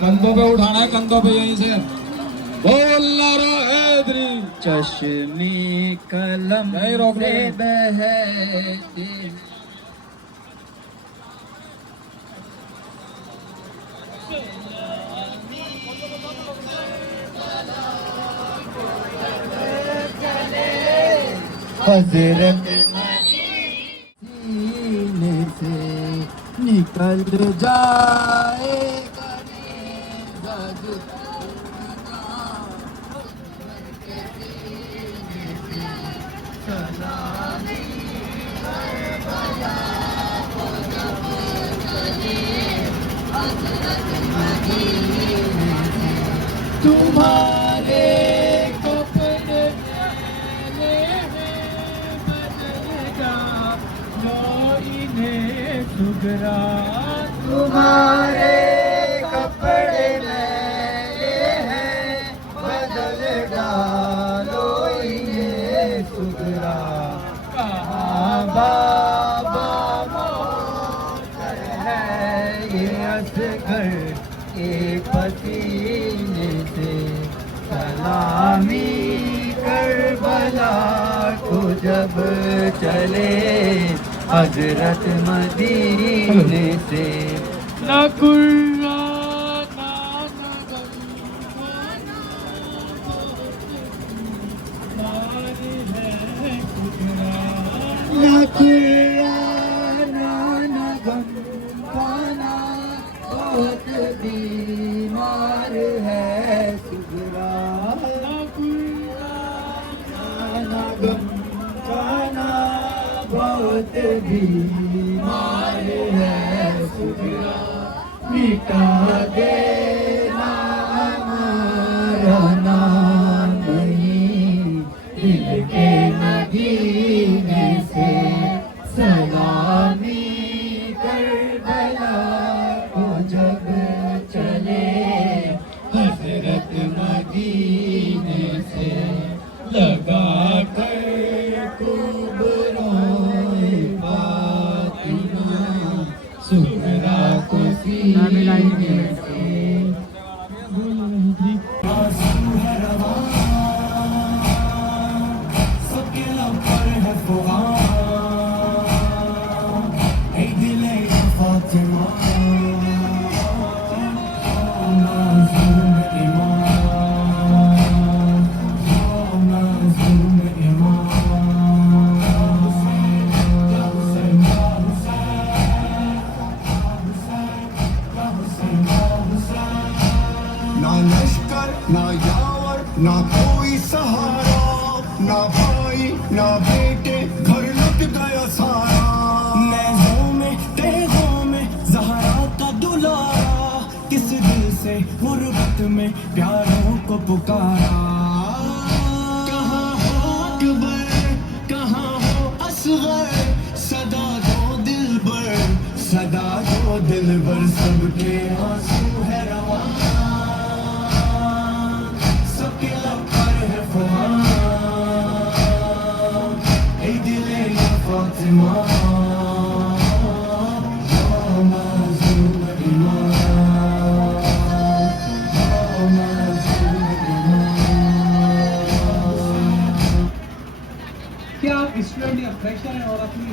कंधों पे उठाना है, कंधों पे यहीं से बोलना हैदरी। चश्मे कलम नहीं रोक से रहे। बहते हजरत सीने से निकल जाएगा तुम्हारे कपड़े मैंने बदलेगा मोइने सुगरा। तुम्हारे कपड़े मैंने हैं बदल डालो इन्हें सुगरा। कहाँ बाबा मोहतर है ये असगर के पसीने से सलामी करबला को जब चले हजरत मदीने से। न कुर्रा न कुर्रा न गम पाना बहुत बीमार है सुगरा। न गम पाना बहुत बीमार है सुगरा। मिटा देना हमारा नाम नहीं दिल के मदीने से सलामी करबला को जब चले हजरत मदीने से। लगा कर खूब रोए फातिमा सुगरा को सीने से। ना लश्कर ना यावर ना कोई सहारा, ना भाई ना बेटे घर लुट गया सारा। नैज़ों में तेज़ों में ज़हरा का दुलारा, किस दिल से गुर्बत में प्यारों को पुकारा। कहाँ हो अकबर कहाँ हो असगर, सदा दो दिलबर सदा दो दिलबर। सबके आंसू है रवा सबके लब पर है फुहान। ऐ दिले या फातिमा या माज़ूम ईमान, या माज़ूम ईमान। क्या आप स्टूडेंट या फ्रेशर हैं और अपनी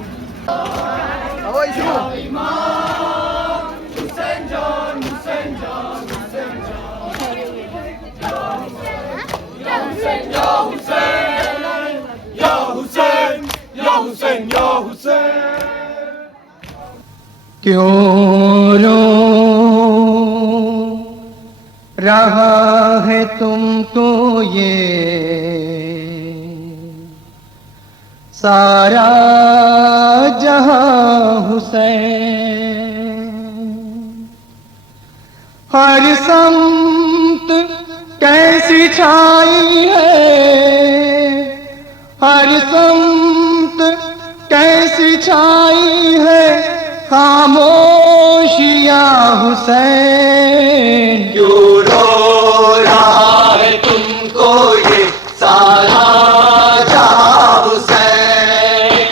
क्यों रो रहा है तुमको ये सारा जहां हुसैन। हर समत कैसी छाई है, हर समत कैसी छाई है खामोशियां हुसैन। क्यों रो रहा है तुमको ये सारा जहां हुसैन।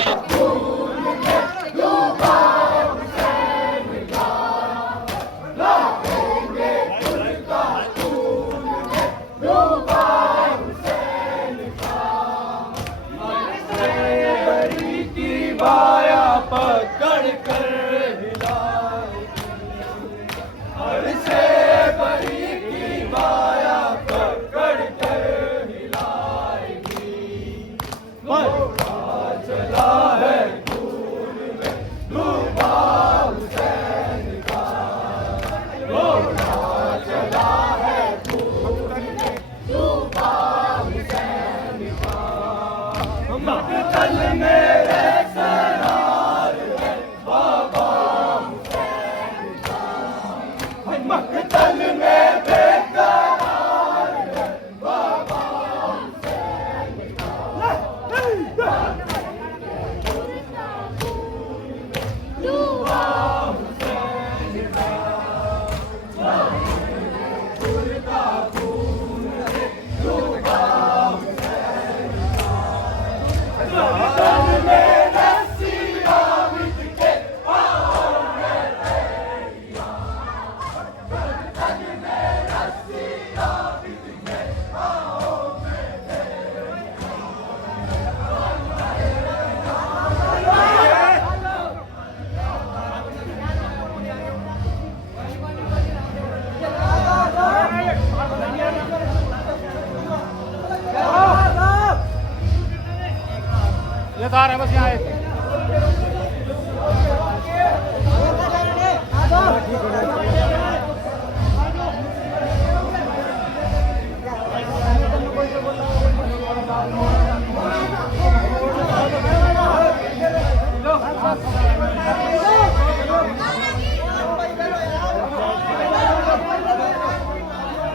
बता रहे हैं बस यहाँ आए।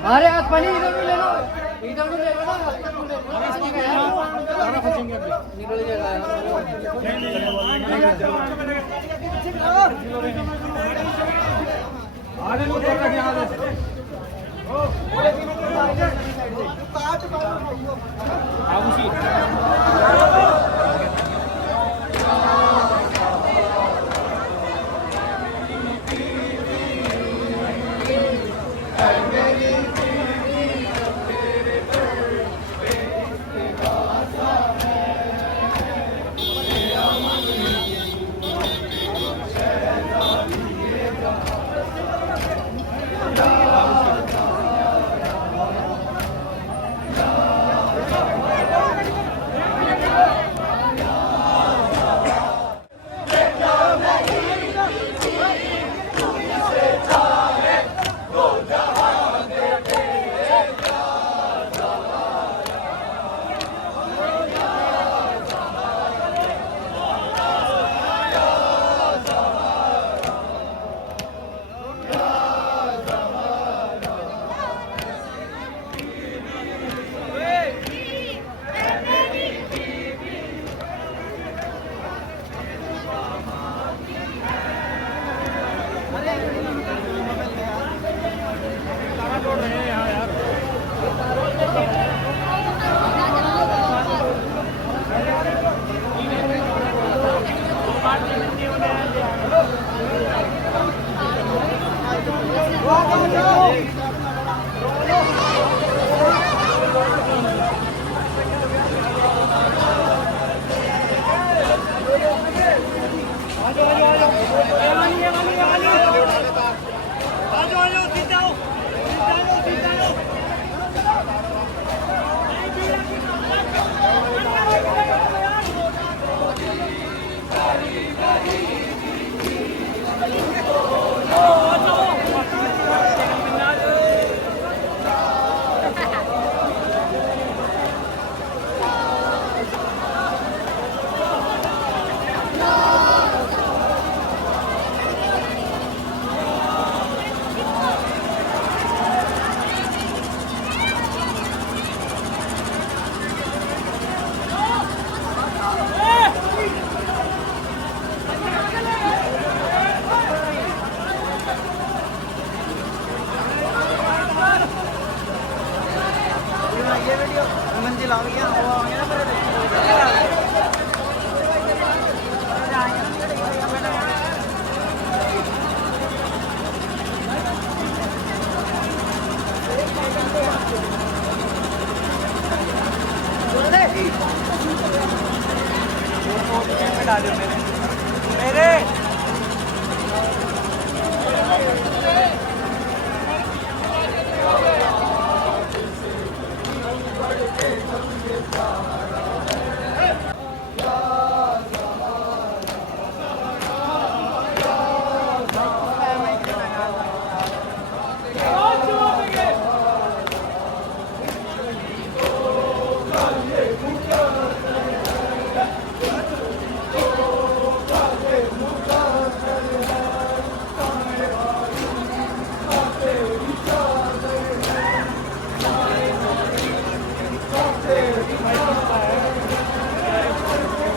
अरे आज पानी इधर भी ले लो, इधर भी ले लो ना, निकल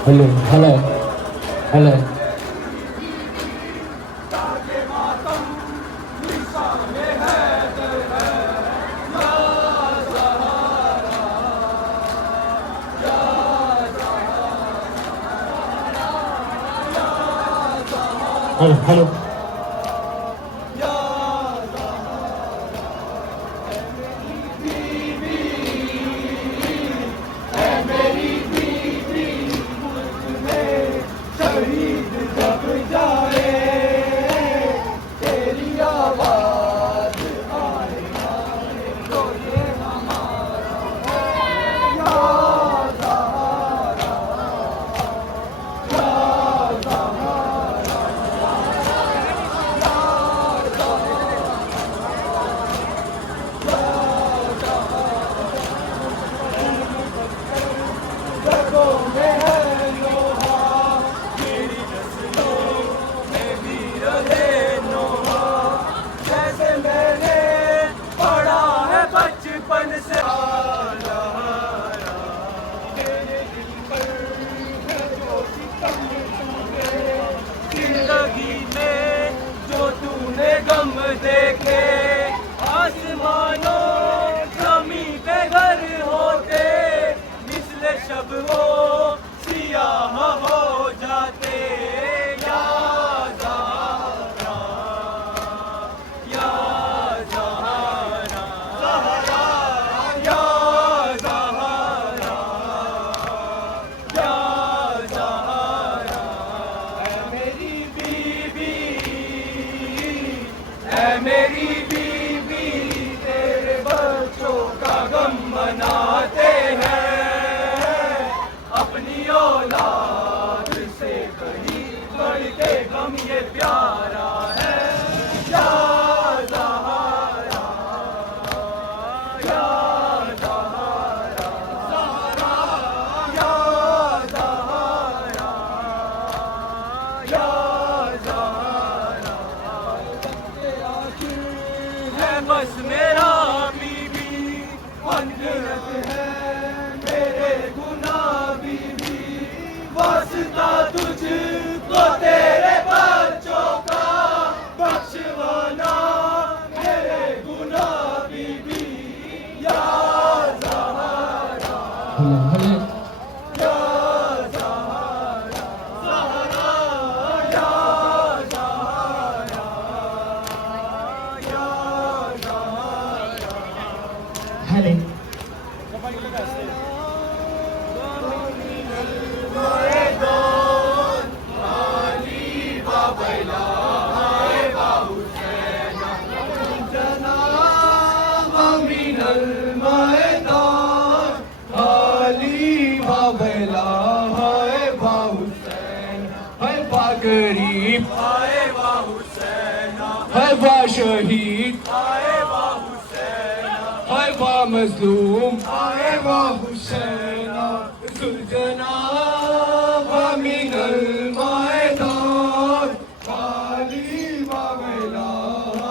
hello hello hello hello hello मेरा बीबी मंजरत है मेरे गुनाह बीबी वास्ता तुझको तेरे बच्चों का बख्शवाना मेरे गुनाह बीबी या ज़हरा या ज़हरा ज़हरा या ज़हरा या ज़हरा गरीब आए वाह हुसैन है वाह शहीद आए वाह हुसैन है वाह मजलूम आए वाह हुसैन सुलझना मिनल मैदान खाली बाबला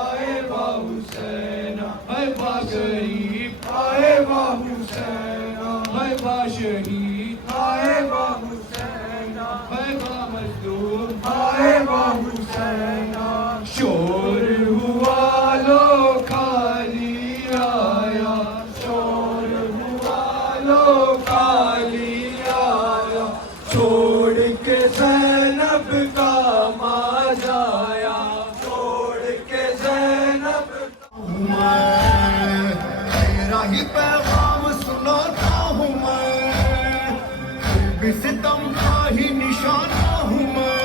आए वाह हुसैन है वाह गरीब आए वाह हुसैन है वाह शहीद आए वाह हुसैन है वाह मजलूम आए वाह हुसैन शोर हुआ लो खाली आया शोर हुआ लो खाली आया छोड़ के ज़ैनब का मां जाया छोड़ के ज़ैनब तेरा ही पैगाम सुनाता हूँ मैं भी सितम का ही निशाना हूँ मैं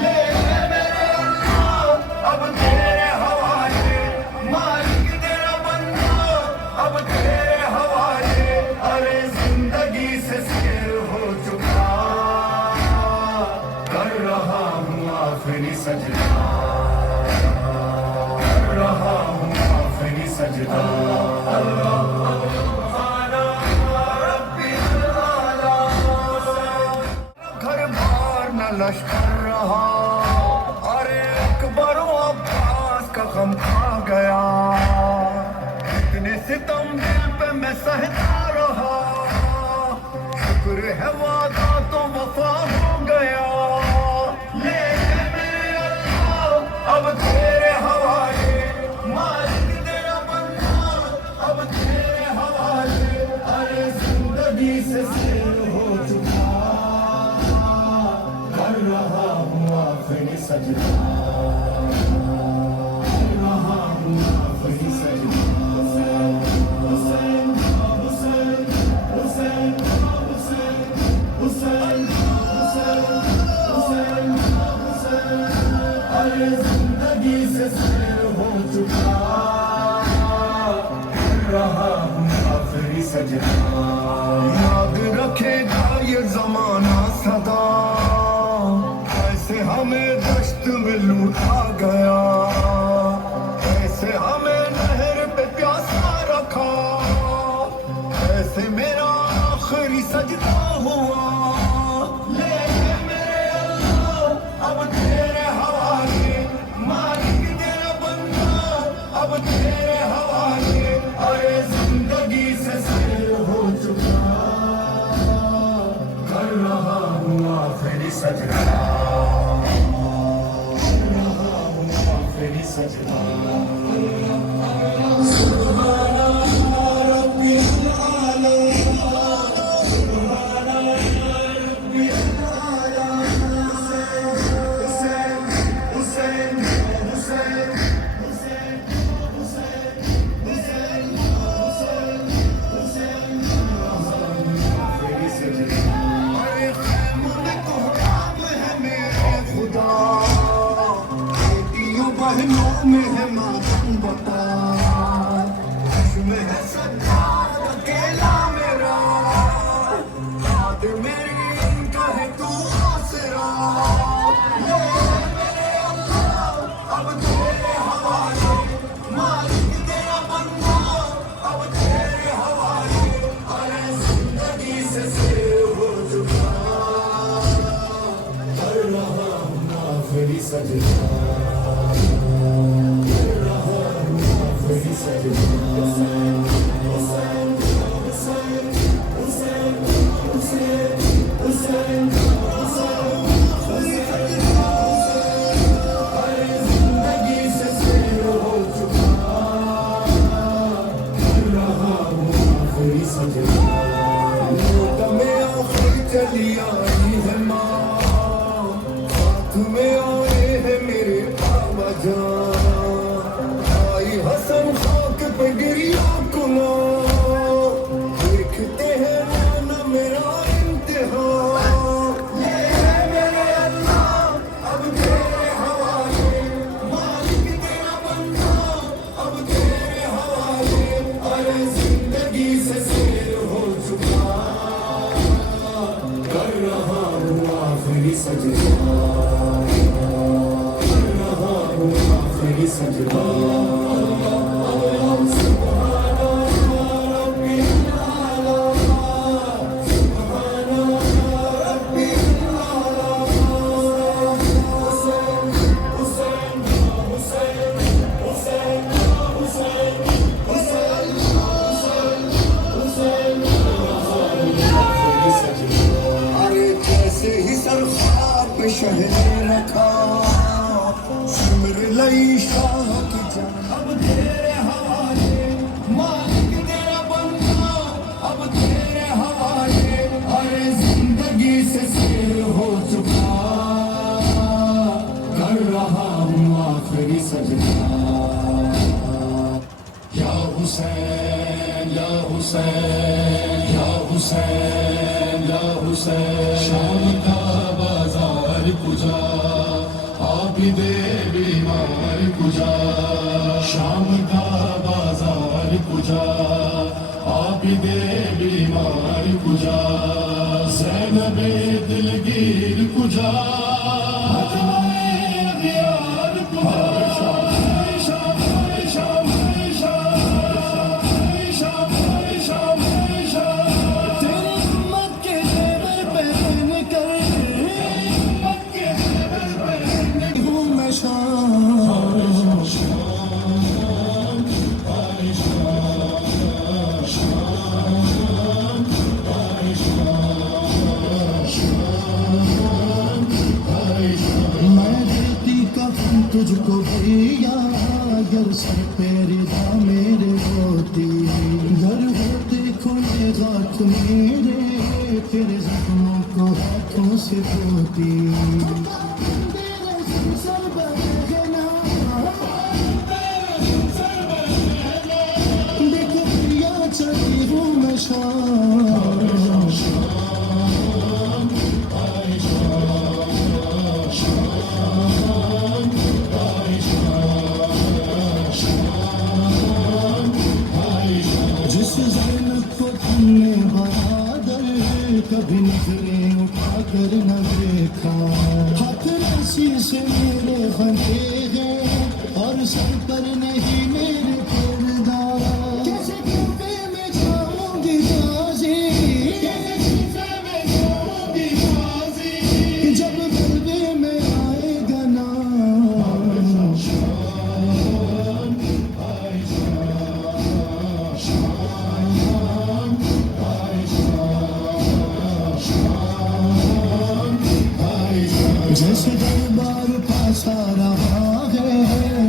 ले मेरे अल्लाह अब तेरे हवाले मालिक तेरा बंदा अब तेरे हवाले अरे जिंदगी से शेर हो चुका कर रहा हूँ आखिरी सजदा कर रहा हूँ आखिरी सजदा घर बार न लश्कर रहा अरे अकबर अब्बास का गम खा गया इतने सितम दिल पे मैं सहता रहा शुक्र है वादा तो वफा हो गया ले मेरे अल्लाह अब तेरे हवाले मालिक तेरा बंदा अब तेरे हवाले अरे जिंदगी से शेर हो चुका कर रहा हूँ आखिरी सजदा कर रहा हूँ आखिरी सजदा हुसैन हुसैन हुसैन हुसैन हुसैन हुसैन हुसैन अरे जिंदगी से शेर हो चुका कर रहा हूँ आखिरी सजदा याद रखेगा ये जमाना सदा ऐसे हमें दश्त में लूटा गया ऐसे हमें नहर पे प्यासा रखा ऐसे मेरा आखिरी सजदा हुआ ले मेरे अल्लाह अब तेरे हवाले मालिक तेरा बंदा अब तेरे हवाले अरे जिंदगी से शेर हो चुका कर रहा हूँ आखिरी सजदा कर रहा हूँ आखिरी सजदा अरे खैमुन को नाम है मेरे खुदा बेटियों बहनों में है मातम बता में है सज्जाद अकेला मेरा याद मेरी इनका है तू आसरा ले मेरे अल्लाह अब तेरे हवाले मालिक तेरा बंदा अब तेरे हवाले अरे जिंदगी से शेर हो चुका कर रहा हूँ आखिरी सजदा कर रहा हूँ आखिरी चली आई है माँ, साथ में आए हैं मेरे बाबा जान। आई हसन खाक पे गिरी आँखों, देखते हैं ना मेरा इम्तिहान। ये है मेरे अल्लाह अब तेरे हवाले, मालिक तेरा बंदा अब तेरे हवाले। अरे जिंदगी से सैर हो चुका, कर रहा हूँ आखिरी सजदा, कर रहा हूँ आखिरी सजदा। शहर रखा सिमर लई शाह की जान, अब तेरे हवाले, मालिक तेरा बंदा अब तेरे हवाले। अरे जिंदगी से सैर हो चुका, कर रहा हूँ आखिरी सजदा। या हुसैन या हुसैन या हुसैन या हुसैन। शाम का बाजार कुजा, आबिदे बीमार कुजा। शाम का बाजार कुजा, आबिदे बीमार कुजा। ज़ैनबे दिलगीर कुजा, मजनूए अगियार कुजा। तुझको भैया अगर सर तेरे दा मेरे होती, घर होते खुले हाथ मेरे, तेरे जख्मों को हाथों से धोती। देखो भैया चली हूँ मैं कभी नजरें उठा कर न देखा। हाथ रस्सी से मेरे बंधे हैं और सर पर नहीं मेरे पर्दा। कैसे डूबे में जाऊंगी बाजी, जब पर्दे में आएगा ना। जैसे दरबार पास आ रहा है,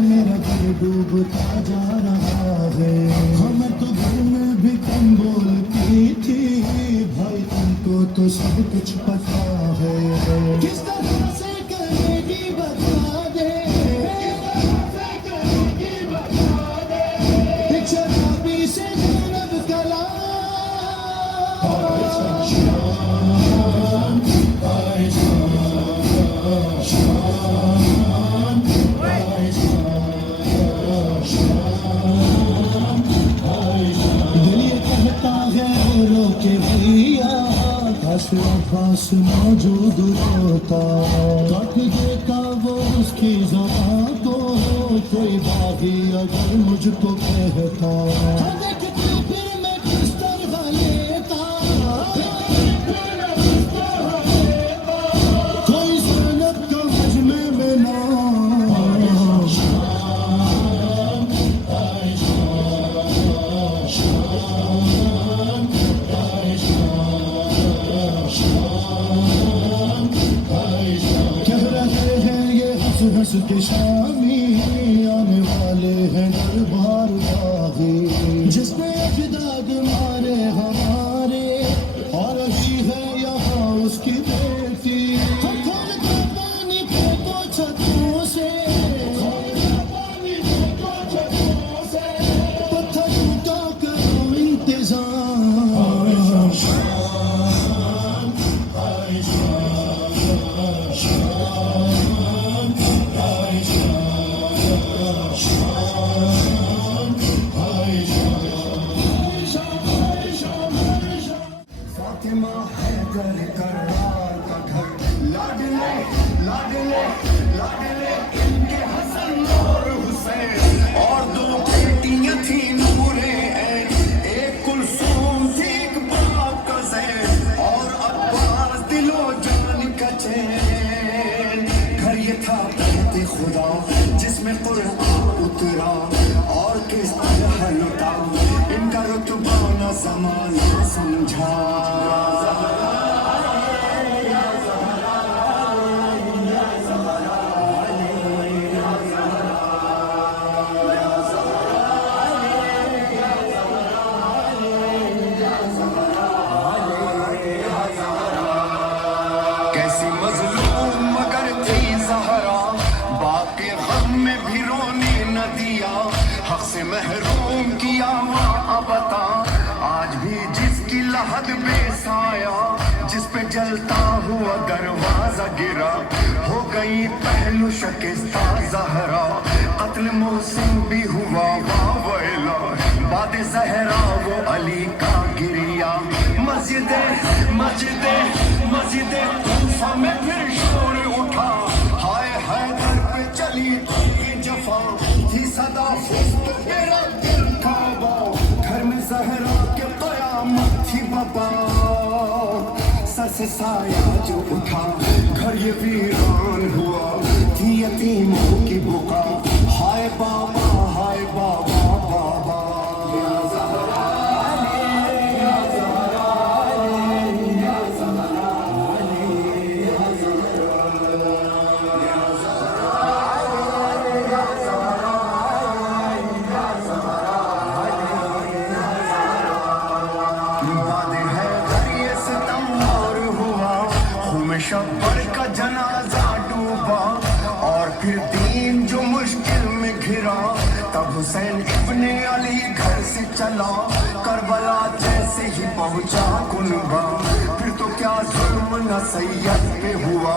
मेरा दिल डूबता जा रहा है। हमें तो घर में भी कम बोलती थी, भाई तुमको तो सब कुछ पता है। किस तरह से करेगी बता दे, एक शराबी से ज़ैनब कला। दिल ये कहता है रोके भैया, काश अब्बास मौजूद होता। काट देता वो उसकी ज़बां को, कोई बागी अगर मुझको कहता। फिर मैं किस तरह लेता, कोई ज़ैनब का मजमे में ना। उसके शामी आने वाले हैं दरबार बागे, जिसमें अजदाद मारे हमारे और रही है यहाँ उसकी बेटी। खोल का पानी फेंको छतों से, पत्थरों का करो इंतजाम। फातिमा हैदर करवार का घर, लाडले लाडले लाडले इनके हसन और हुसैन, और दो बेटियां थी नूरे ऐन, एक कुलसूम थी एक बाप का ज़ैन, और अब्बास दिलो जान का चैन। घर ये था कहते खुदा जिसमें कुरान उतरा, और किस तरह लुटा इनका रुतबा न ज़माना समझा। कैसी मजलूम मगर थी ज़हरा, बाप के गम में भी रोने न दिया, हक से महरूम किया माँ बता। आज भी जिसकी लहद बेसाया, जिस पे जलता हुआ दरवाजा गिरा, हो गई पहलू शकिस्ता ज़हरा, कत्ल मोहसिन भी हुआ वावेला, बाद ज़हरा वो अली का गिरिया। मस्जिदे मस्जिदे मस्जिदे कूफा में फिर शोर उठा, हाय हैदर पे चली ये जफा, थी सदा फुस्त मेरा दिल काबा, घर में ज़हरा के क़यामत थी बपा। सर से साया जो उठा घर ये वीरान हुआ, थी यतीमों की बुका, हाय बाबा हाय बाबा बाबा। शब्बर का जनाजा डूबा, और फिर दीन जो मुश्किल में घिरा, तब हुसैन इब्ने अली घर से चला, करबला जैसे ही पहुंचा कुनबा। फिर तो क्या जुल्म न सैयद पे हुआ,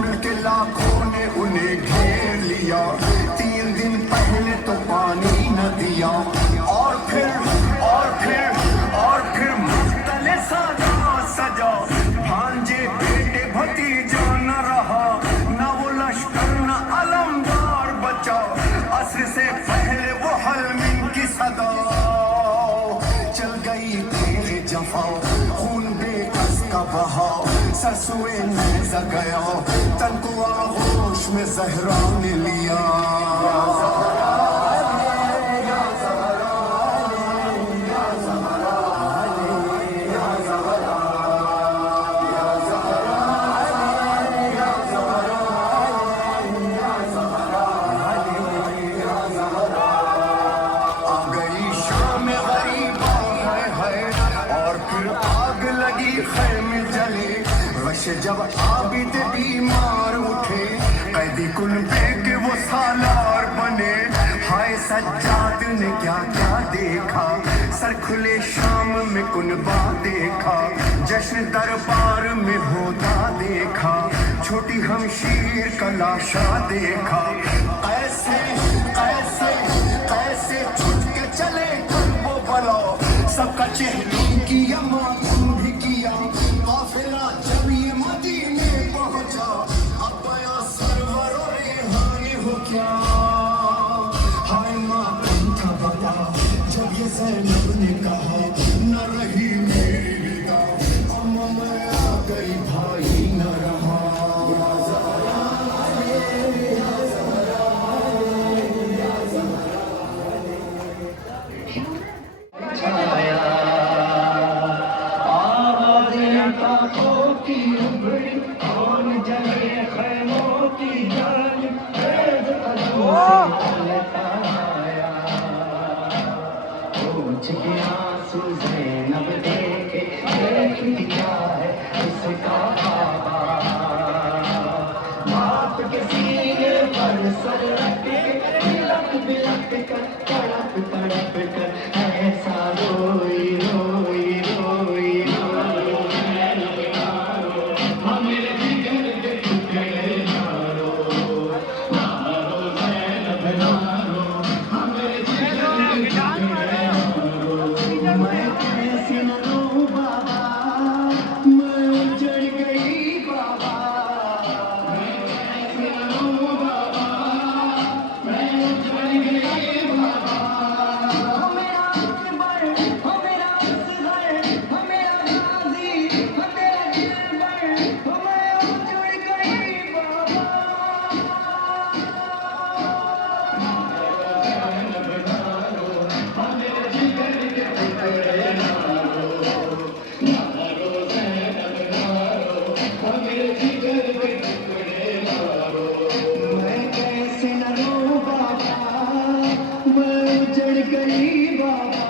मिलके लाखों ने उन्हें घेर लिया, 3 दिन पहले तो पानी न दिया, और फिर मुख्तले साजा सजा, भांजे बेटे भतीजा न रहा, न वो लश्कर न अलमदार बचा, असर से पहले वो हलमिन की सदा, चल गई तेरे जफा खून बेकस का बहाव, सरसुए नेज़ा गया तन को आगोश में ज़हरा ने लिया। जब आबिद बीमार उठे, कैदी कुनबे के वो सालार बने, हाय सज्जाद ने क्या क्या देखा, सर खुले शाम में कुनबा देखा, जश्न दरबार में होता देखा, छोटी हमशीर का लाशा देखा, ऐसे ऐसे ऐसे छुट के चले वो बला, सबका चेहरा किया मातम भी किया, काफिला जब ये मदीने पहुंचा, अब आया सरवर और रेहानी हो क्या, हाय मातम था बड़ा जब ये ज़ैनब ने कहा, न रही मेरी विदा, अम्मा मैं आ गई भाई न रहा। कौन जले खैमों की जान, के आंसू ज़ैनब देखे देख लिया है उसका बाबा बाप के सीने पर सर रख के बिलक बिलक कर तड़प तड़प कर ऐसा रोई रोई रोई रोई मेरे जिगर के टुकड़े मारो मारो ज़ैनब मारो मेरे जिगर के टुकड़े मैं कैसे न रोऊं बाबा मैं उजड़ गई बाबा मैं कैसे न रोऊं बाबा मैं उजड़ गई बाबा हो मेरा अकबर हो मेरा असगर हो मेरा गाजी हो मेरा दिलबर हो मैं उजड़ गई बाबा मेरे जिगर के टुकड़े मैं कैसे न रोऊं बाबा मैं उजड़ गई बाबा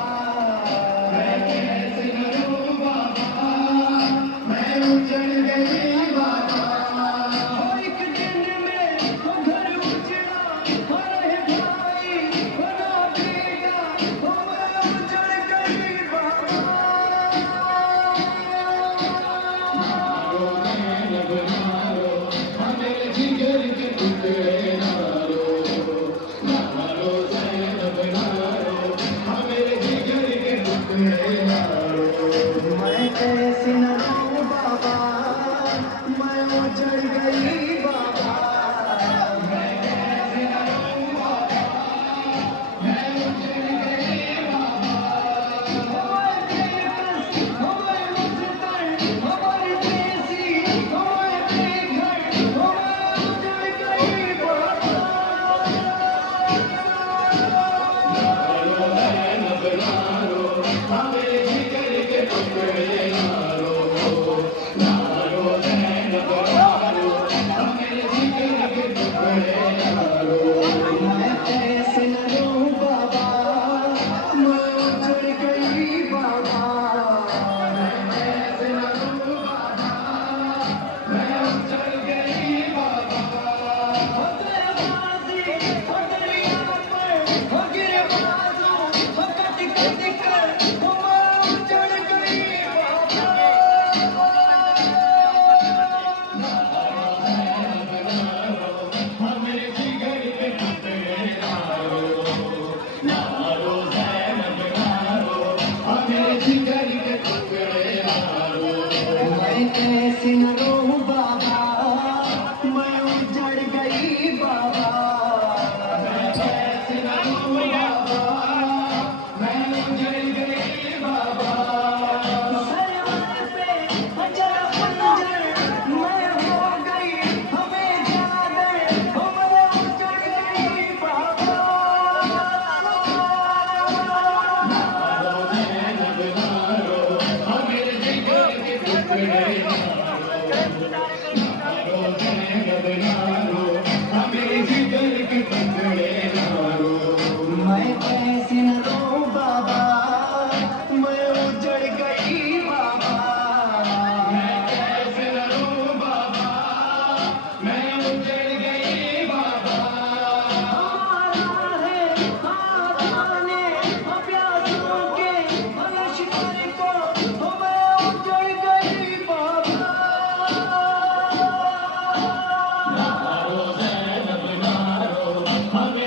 मैं कैसे न रोऊं बाबा मैं उजड़ गई बाबा हो एक दिन में हो घर उजड़ा हो रहे भाई हो ना बेटा हो मैं उजड़ गई बाबा मेरे जिगर के टुकड़े मारो मारो ज़ैनब मारो मेरे जिगर के टुकड़े मारो मैं कैसे न रोऊं बाबा मैं उजड़ गई बाबा मैं कैसे न रोऊं बाबा मैं उजड़ गई बाबा हमारे मुस्तान हमारी देसी हमारे बेघर हमारे उजड़ गई बाबा मेरे जिगर के टुकड़े मारो मारो ज़ैनब मारो मेरे जिगर के टुकड़े मारो मैं कैसे न रोऊं बाबा मैं उजड़ गई बाबा मैं कैसे न रोऊं बाबा मैं उजड़ गई बाबा हो तेरे बाजी हो तेरी आंखें हो गिरे बाजू हो कट कट कर हो मैं उजड़ गई बाबा मेरे जिगर के टुकड़े मारो मारो ज़ैनब मारो मेरे जिगर के टुकड़े मारो मैं कैसे न रोऊं बाबा मैं उजड़ गई बाबा मैं कैसे न रोऊं बाबा मैं उजड़ गई बाबा सरवर पे अजर पंजर मैं हो गई हमें जादर हो मैं उजड़ गई बाबा मारो ज़ैनब मारो मेरे जिगर के टुकड़े मारो ज़ैनब मारो मेरे जिगर के टुकड़े मारो मैं कैसे न रोऊं बाबा मैं उजड़ गई बाबा मैं कैसे न रोऊं बाबा मैं उजड़ गई बाबा हमारा है आने प्यासों के लश्कर को हो मैं उजड़ गई बाबा मारो ज़ैनब मारो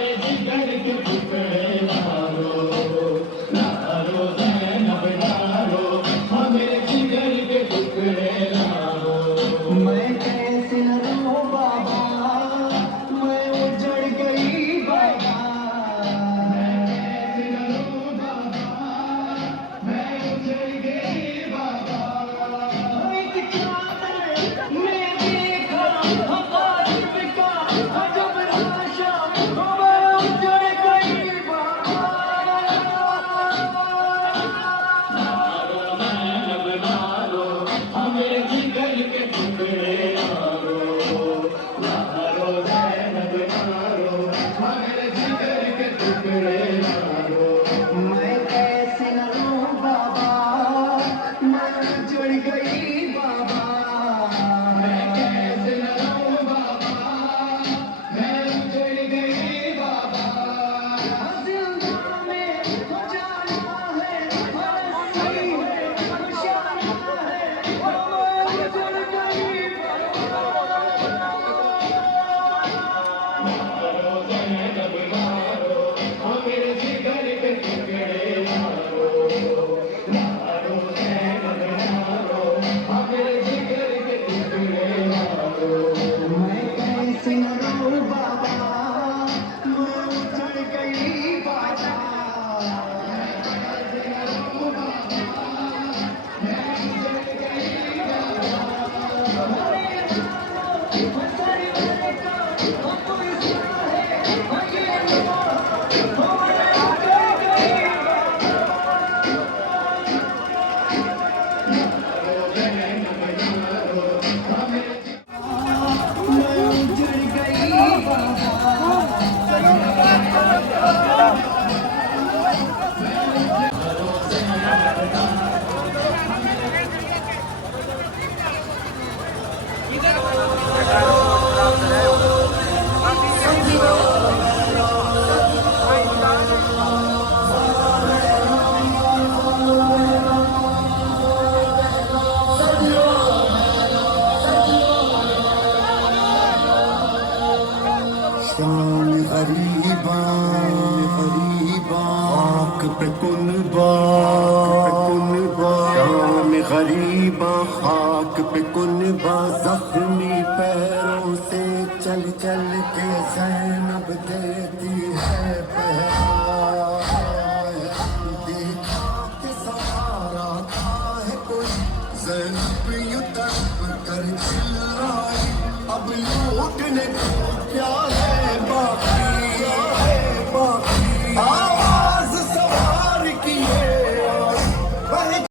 शाम गरीबा खाक पे कुनबा जख्मी पैरों से चल चल के ज़ैनब देती है पहरा। देखा कि सहारा था है कोई, ज़ैनब यूं तड़प कर चिल्लाई, अब लूटने को क्या है बाकी।